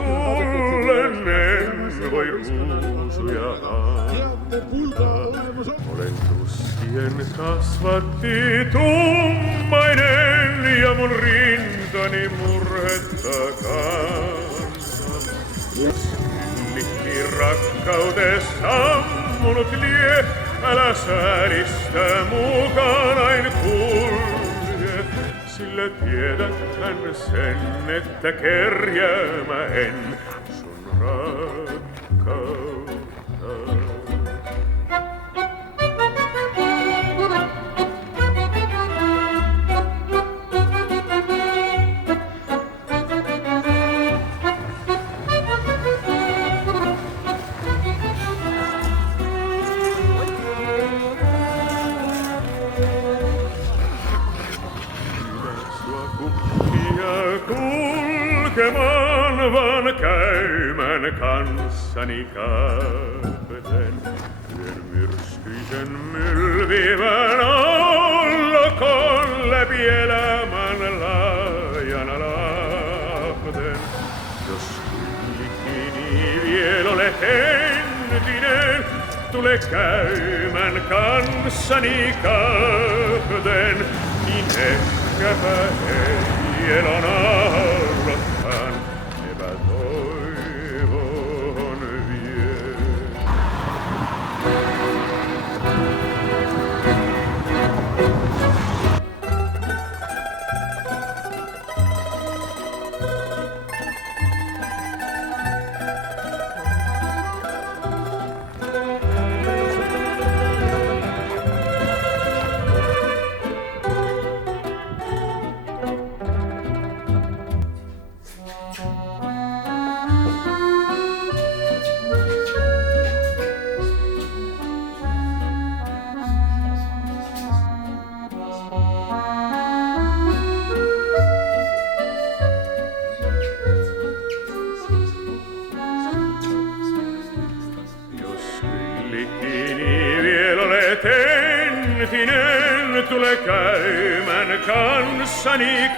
sulle en voi ruusuja antaa. Olen tuskien kasvatti tummainen ja mun rintani murhetta kansa. Sillikki rakkaudessa munut lie, älä sääristä mukanain kulje. Sillä tiedäthän sen, että kerjäämä en sun rakkautta. Kulkemaan vaan käymään kanssani kaapeten. Yön myrskyisen mylvivän ollokon läpi elämän laajana lahten. Jos kuitenkin vielä olet entinen, tule käymään kanssani kaapeten, niin ehkäpä elon arvottaan epätoivon vie. Entinen, tule käymään kanssani